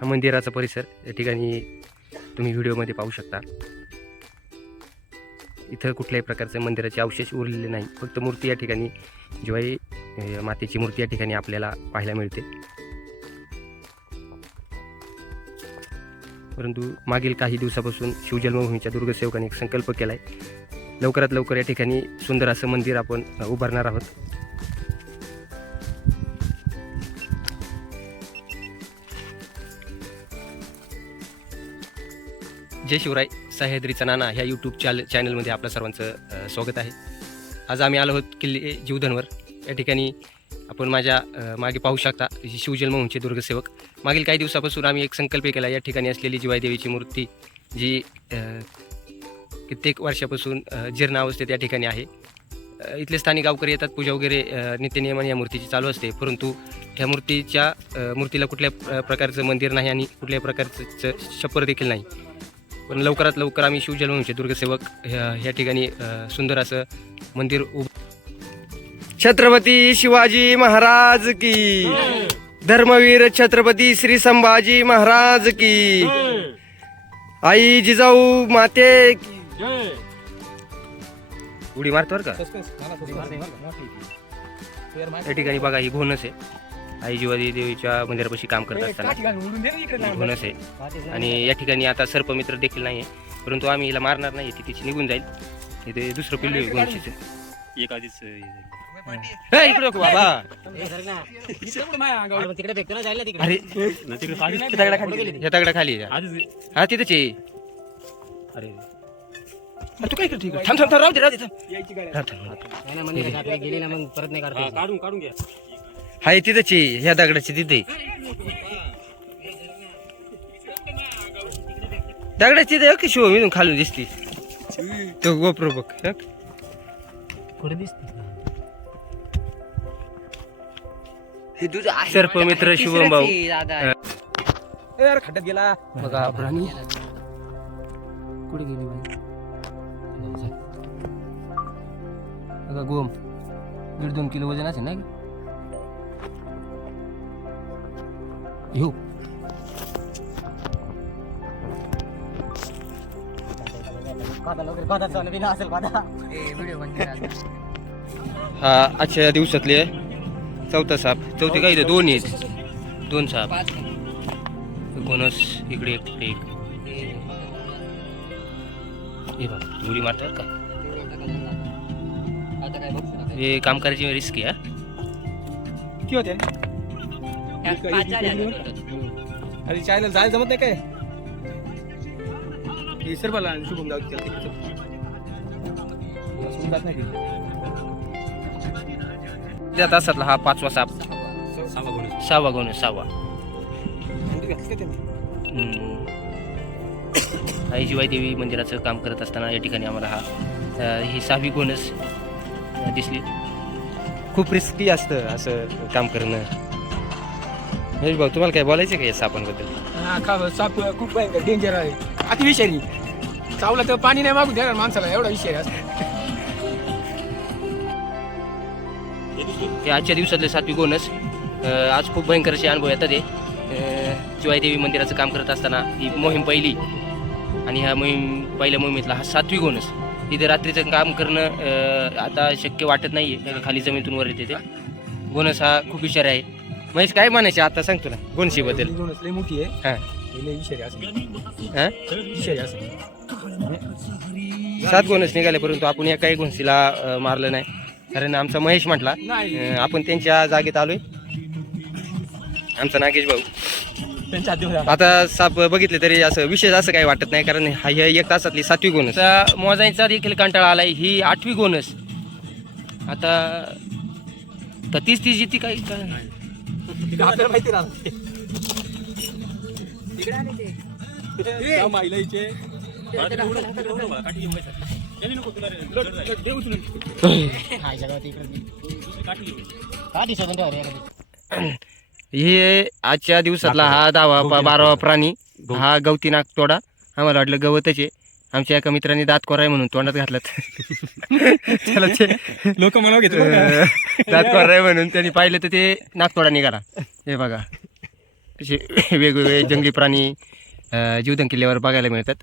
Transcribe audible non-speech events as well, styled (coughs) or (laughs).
हा मंदिराचा परिसर या ठिकाणी तुम्ही व्हिडिओमध्ये पाहू शकता. इथं कुठल्याही प्रकारचे मंदिराचे अवशेष उरलेले नाही. फक्त मूर्ती या ठिकाणी जिवाई मातेची मूर्ती या ठिकाणी आपल्याला पाहायला मिळते. परंतु मागील काही दिवसापासून शिवजन्मभूमीच्या दुर्गसेवकाने एक संकल्प केला आहे लवकरात लवकर या ठिकाणी सुंदर असं मंदिर आपण उभारणार आहोत. जय शिवराय सह्याद्रीचा नाना ह्या यूट्यूब चॅल चॅनलमध्ये आपल्या सर्वांचं स्वागत आहे. आज आम्ही आलो आहोत किल्ले जीवधनवर. या ठिकाणी आपण माझ्या मागे पाहू शकता जी शिवजन्मभूमीचे दुर्गसेवक. मागील काही दिवसापासून आम्ही एक संकल्प केला या ठिकाणी असलेली जिवाई देवीची मूर्ती जी कित्येक वर्षापासून जीर्ण अवस्थेत या ठिकाणी आहे. इथले स्थानिक गावकरी येतात पूजा वगैरे अ, नित्यनियमन या मूर्तीची चालू असते. परंतु त्या मूर्तीच्या मूर्तीला कुठल्या प्रकारचं मंदिर नाही आणि कुठल्याही प्रकारचं छप्पर देखील नाही. पण लवकरात लवकर आम्ही शिवजन्मभूमीचे दुर्गसेवक ह्या ठिकाणी सुंदर असं मंदिर उभ छत्रपती शिवाजी महाराज की. धर्मवीर छत्रपती श्री संभाजी महाराज की. आई जिजाऊ माते उडी मारतो का? या ठिकाणी बघा ही घोणस आहे. आई जिवाजी देवीच्या मंदिरापाशी काम करत असताना. ही घोणस आहे. आणि या ठिकाणी आता सर्पमित्र देखील नाही आहे परंतु आम्ही हिला मारणार नाही ती तिची निघून जाईल. इथे दुसरं पिल्लू आहे घोणशीचं एक आधीच इकडे बाबा. तिकडे. आधीच हा तिथेच आहे अरे. तू काय करतो इकडे? थांब थांब थांब राहू दे राहू दे थांब. थांब, थांब, थांब. नाही ना मंदिरात आपल्या गेली ना मग परत नाही हा, काढतो काढून काढून घ्या. हाय तिथेच ह्या दगडाची तिथे दगडाची तिथे की शिव मी खालून दिसली तो गोप्रो बघ हं? कुठे दिसते सर्पमित्र शुभम भाऊ. खड्ड्यात गेला. बघा प्राणी. कुठे गेली बघा गोम. दीड दोन किलो वजन असेल ना येऊ हा आजच्या दिवसातले चौथा साप. चौथे काय इथे? दोन आहेत. दोन साप. घोणस इकडे एक एक. हे बघ उडी मारतात का? हे काम करायची रिस्क आहे. किती होते? अरे चायला जायला जमत नाही काय? हे सर मला शुभम जाऊ जात नाही. त्या तासातला हा पाचवा साप. सहावा घोणस सहावा. (coughs) आई शिवाय देवी मंदिराचं काम करत असताना या ठिकाणी आम्हाला हा ही सहावी अ, दिसली. खूप रिस्की असतं असं काम करणं. महेश भाऊ तुम्हाला काय बोलायचं का या सापांबद्दल हा का साप खूप भयंकर डेंजर आहे. अति विषारी चावला तर पाणी नाही मागून देणार माणसाला एवढा विषय असतो हे आजच्या दिवसातले सातवी गोनस अ, आज खूप भयंकर असे अनुभव येतात हे. देवी मंदिराचं काम करत असताना ही मोहीम पहिली. आणि ह्या मोहीम पहिल्या मोहिमेतला हा सातवी गोनस तिथे रात्रीचं काम करणं अ, आता शक्य वाटत नाही आहे खाली जमिनीतून वर येते ते. गोनस हा खूप विचार आहे. महेश काय म्हणायचे आता सांग तुला. ही दोनच लय मोठी आहे. हा. ही लय विषारी असं हा? विषारी असं सात गोनस निघाले परंतु आपण या काही गोनशीला अ, मारलं नाही. कारण आमचा महेश म्हटला आपण त्यांच्या जागेत आलोय. आमचा नागेश भाऊ. आता साप बघितले तरी असं विशेष असं काही वाटत नाही कारण हा एक तासातली सातवी गोनस आता मोजायचा देखील कंटाळा आलाय ही आठवी गोनस आता का तीस तीस येते काही काय आपल्याला माहिती राहते महिलाचे. हे. आजच्या दिवसातला हा दहावा बारावा प्राणी हा गवती नाग तोडा आम्हाला वाटलं गवतच आहे. आमच्या एका मित्राने दात कोराय म्हणून तोंडात घातलं (laughs) त्याला ते लोक म्हणावं घेतो बरं का? दात कोराय म्हणून त्यांनी पाहिलं तर ते नागतोडा निघाला. हे बघा. असे वेगवेगळे जंगली प्राणी जीवधन किल्ल्यावर बघायला मिळतात.